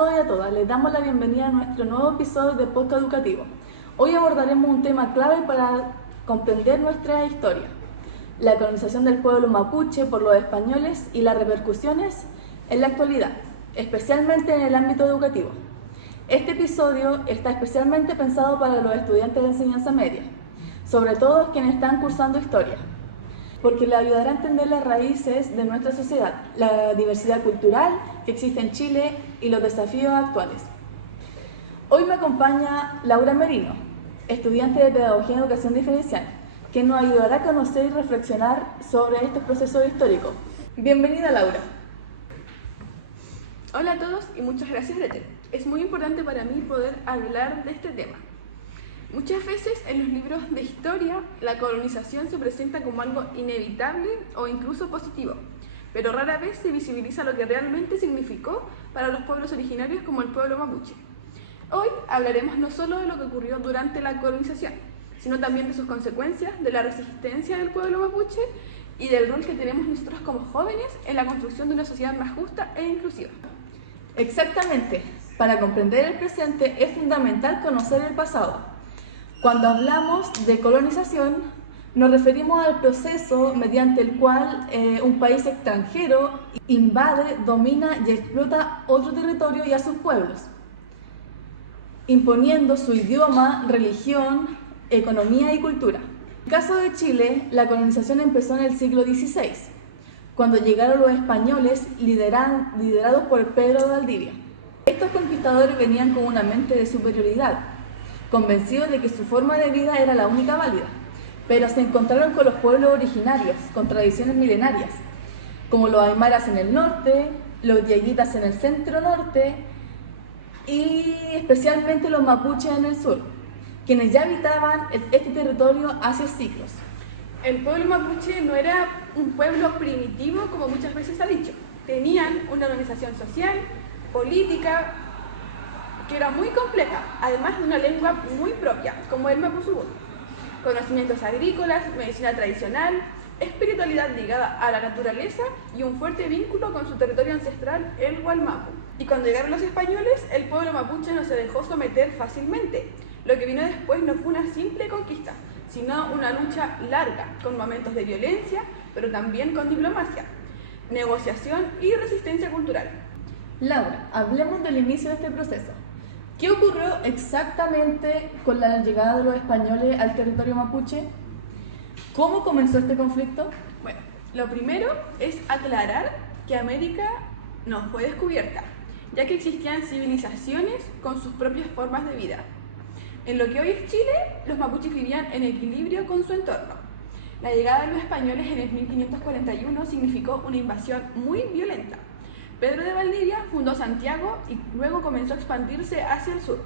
todos y a todas, les damos la bienvenida a nuestro nuevo episodio de Podcast Educativo. Hoy abordaremos un tema clave para comprender nuestra historia: la colonización del pueblo mapuche por los españoles y las repercusiones en la actualidad, especialmente en el ámbito educativo. Este episodio está especialmente pensado para los estudiantes de enseñanza media, sobre todo quienes están cursando historia, porque le ayudará a entender las raíces de nuestra sociedad, la diversidad cultural que existe en Chile y los desafíos actuales. Hoy me acompaña Laura Merino, estudiante de Pedagogía en Educación Diferencial, que nos ayudará a conocer y reflexionar sobre estos procesos históricos. Bienvenida, Laura. Hola a todos y muchas gracias, Gretel. Es muy importante para mí poder hablar de este tema. Muchas veces en los libros de historia la colonización se presenta como algo inevitable o incluso positivo, pero rara vez se visibiliza lo que realmente significó para los pueblos originarios como el pueblo mapuche. Hoy hablaremos no solo de lo que ocurrió durante la colonización, sino también de sus consecuencias, de la resistencia del pueblo mapuche y del rol que tenemos nosotros como jóvenes en la construcción de una sociedad más justa e inclusiva. Exactamente. Para comprender el presente es fundamental conocer el pasado. Cuando hablamos de colonización, nos referimos al proceso mediante el cual un país extranjero invade, domina y explota otro territorio y a sus pueblos, imponiendo su idioma, religión, economía y cultura. En el caso de Chile, la colonización empezó en el siglo XVI, cuando llegaron los españoles liderados por Pedro de Valdivia. Estos conquistadores venían con una mente de superioridad, convencidos de que su forma de vida era la única válida, pero se encontraron con los pueblos originarios, con tradiciones milenarias, como los aymaras en el norte, los diaguitas en el centro norte y especialmente los mapuches en el sur, quienes ya habitaban este territorio hace siglos. El pueblo mapuche no era un pueblo primitivo como muchas veces se ha dicho. Tenían una organización social, política, que era muy compleja, además de una lengua muy propia, como el mapuzungún. Conocimientos agrícolas, medicina tradicional, espiritualidad ligada a la naturaleza y un fuerte vínculo con su territorio ancestral, el Gualmapu. Y cuando llegaron los españoles, el pueblo mapuche no se dejó someter fácilmente. Lo que vino después no fue una simple conquista, sino una lucha larga, con momentos de violencia, pero también con diplomacia, negociación y resistencia cultural. Laura, hablemos del inicio de este proceso. ¿Qué ocurrió exactamente con la llegada de los españoles al territorio mapuche? ¿Cómo comenzó este conflicto? Bueno, lo primero es aclarar que América no fue descubierta, ya que existían civilizaciones con sus propias formas de vida. En lo que hoy es Chile, los mapuches vivían en equilibrio con su entorno. La llegada de los españoles en el 1541 significó una invasión muy violenta. Pedro de Valdivia fundó Santiago y luego comenzó a expandirse hacia el sur,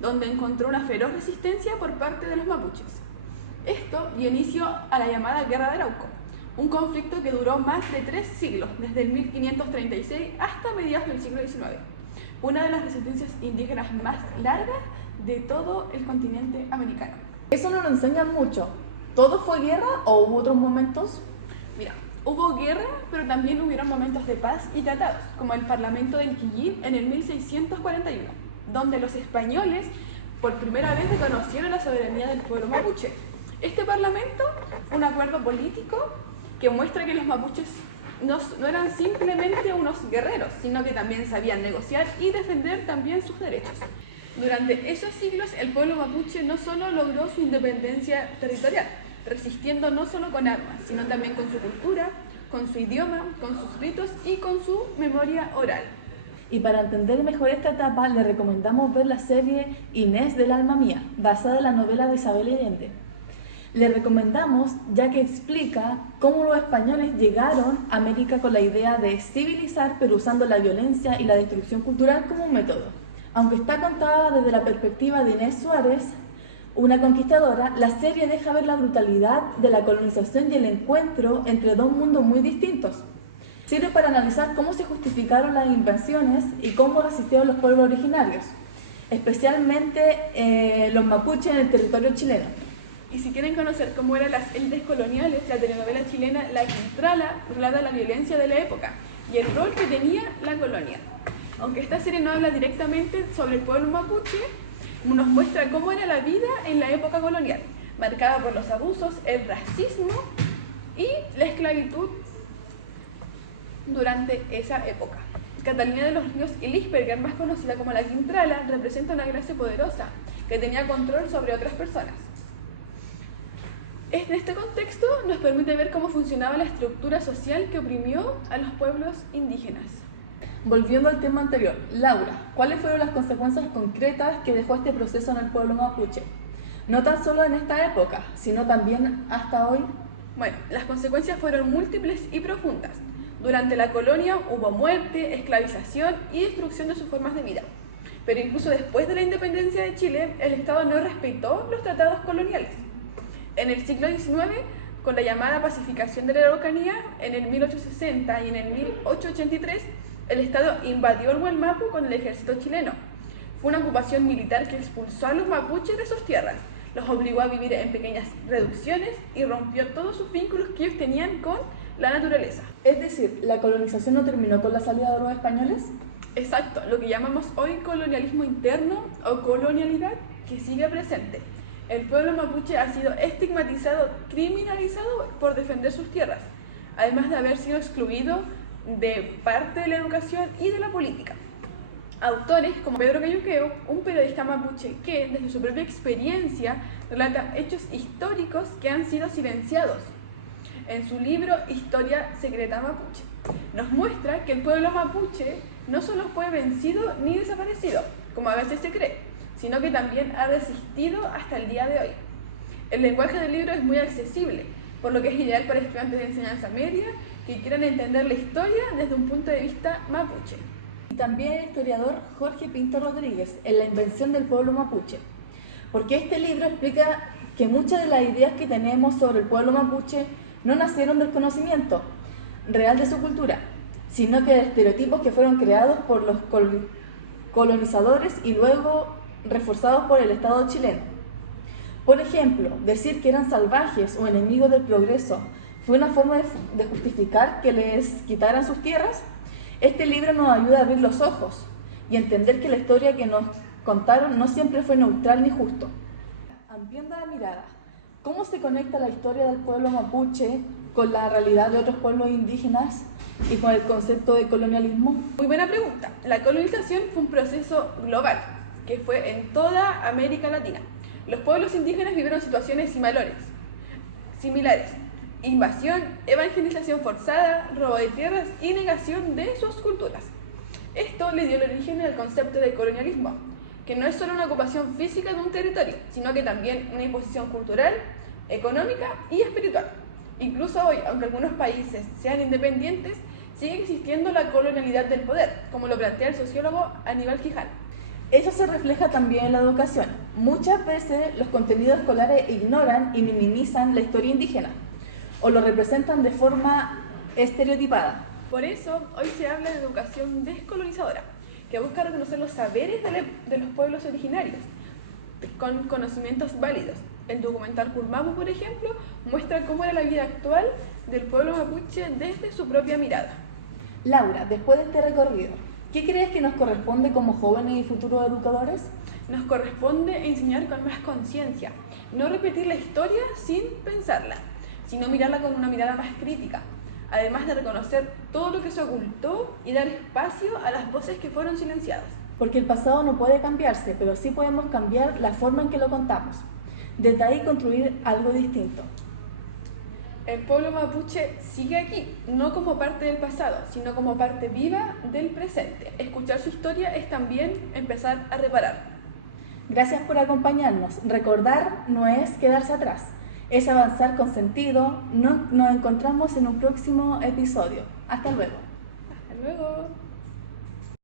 donde encontró una feroz resistencia por parte de los mapuches. Esto dio inicio a la llamada Guerra de Arauco, un conflicto que duró más de 3 siglos, desde el 1536 hasta mediados del siglo XIX, una de las resistencias indígenas más largas de todo el continente americano. Eso no lo enseñan mucho. ¿Todo fue guerra o hubo otros momentos? Mira, hubo guerra, pero también hubieron momentos de paz y tratados, como el Parlamento del Quillín en el 1641, donde los españoles por primera vez reconocieron la soberanía del pueblo mapuche. Este parlamento fue un acuerdo político que muestra que los mapuches no eran simplemente unos guerreros, sino que también sabían negociar y defender también sus derechos. Durante esos siglos, el pueblo mapuche no solo logró su independencia territorial, resistiendo no solo con armas, sino también con su cultura, con su idioma, con sus ritos y con su memoria oral. Y para entender mejor esta etapa, le recomendamos ver la serie Inés del alma mía, basada en la novela de Isabel Allende. Le recomendamos ya que explica cómo los españoles llegaron a América con la idea de civilizar, pero usando la violencia y la destrucción cultural como un método. Aunque está contada desde la perspectiva de Inés Suárez, una conquistadora, la serie deja ver la brutalidad de la colonización y el encuentro entre dos mundos muy distintos. Sirve para analizar cómo se justificaron las invasiones y cómo resistieron los pueblos originarios, especialmente los mapuches en el territorio chileno. Y si quieren conocer cómo eran las élites coloniales, la telenovela chilena La Quintrala relata la violencia de la época y el rol que tenía la colonia. Aunque esta serie no habla directamente sobre el pueblo mapuche, nos muestra cómo era la vida en la época colonial, marcada por los abusos, el racismo y la esclavitud durante esa época. Catalina de los Ríos y Lisperger, más conocida como la Quintrala, representa una clase poderosa que tenía control sobre otras personas. En este contexto nos permite ver cómo funcionaba la estructura social que oprimió a los pueblos indígenas. Volviendo al tema anterior, Laura, ¿cuáles fueron las consecuencias concretas que dejó este proceso en el pueblo mapuche? No tan solo en esta época, sino también hasta hoy. Bueno, las consecuencias fueron múltiples y profundas. Durante la colonia hubo muerte, esclavización y destrucción de sus formas de vida. Pero incluso después de la independencia de Chile, el Estado no respetó los tratados coloniales. En el siglo XIX, con la llamada pacificación de la Araucanía, en el 1860 y en el 1883, el Estado invadió el Gualmapu con el ejército chileno. Fue una ocupación militar que expulsó a los mapuches de sus tierras, los obligó a vivir en pequeñas reducciones y rompió todos sus vínculos que ellos tenían con la naturaleza. Es decir, ¿la colonización no terminó con la salida de los españoles? Exacto, lo que llamamos hoy colonialismo interno o colonialidad que sigue presente. El pueblo mapuche ha sido estigmatizado, criminalizado por defender sus tierras, además de haber sido excluido de parte de la educación y de la política. Autores como Pedro Cayuqueo, un periodista mapuche que, desde su propia experiencia, relata hechos históricos que han sido silenciados. En su libro Historia Secreta Mapuche, nos muestra que el pueblo mapuche no solo fue vencido ni desaparecido, como a veces se cree, sino que también ha resistido hasta el día de hoy. El lenguaje del libro es muy accesible, por lo que es ideal para estudiantes de enseñanza media que quieran entender la historia desde un punto de vista mapuche. Y también el historiador Jorge Pinto Rodríguez, en La invención del pueblo mapuche, porque este libro explica que muchas de las ideas que tenemos sobre el pueblo mapuche no nacieron del conocimiento real de su cultura, sino que de estereotipos que fueron creados por los colonizadores y luego reforzados por el Estado chileno. Por ejemplo, decir que eran salvajes o enemigos del progreso fue una forma de justificar que les quitaran sus tierras. Este libro nos ayuda a abrir los ojos y entender que la historia que nos contaron no siempre fue neutral ni justo. Ampliando la mirada, ¿cómo se conecta la historia del pueblo mapuche con la realidad de otros pueblos indígenas y con el concepto de colonialismo? Muy buena pregunta. La colonización fue un proceso global que fue en toda América Latina. Los pueblos indígenas vivieron situaciones similares: invasión, evangelización forzada, robo de tierras y negación de sus culturas. Esto le dio el origen al concepto de colonialismo, que no es solo una ocupación física de un territorio, sino que también una imposición cultural, económica y espiritual. Incluso hoy, aunque algunos países sean independientes, sigue existiendo la colonialidad del poder, como lo plantea el sociólogo Aníbal Quijano. Eso se refleja también en la educación. Muchas veces los contenidos escolares ignoran y minimizan la historia indígena, o lo representan de forma estereotipada. Por eso, hoy se habla de educación descolonizadora, que busca reconocer los saberes de los pueblos originarios, con conocimientos válidos. El documental Curmapu, por ejemplo, muestra cómo era la vida actual del pueblo mapuche desde su propia mirada. Laura, después de este recorrido, ¿qué crees que nos corresponde como jóvenes y futuros educadores? Nos corresponde enseñar con más conciencia, no repetir la historia sin pensarla, sino mirarla con una mirada más crítica, además de reconocer todo lo que se ocultó y dar espacio a las voces que fueron silenciadas. Porque el pasado no puede cambiarse, pero sí podemos cambiar la forma en que lo contamos. Desde ahí construir algo distinto. El pueblo mapuche sigue aquí, no como parte del pasado, sino como parte viva del presente. Escuchar su historia es también empezar a reparar. Gracias por acompañarnos. Recordar no es quedarse atrás, es avanzar con sentido. Nos encontramos en un próximo episodio. Hasta luego. Hasta luego.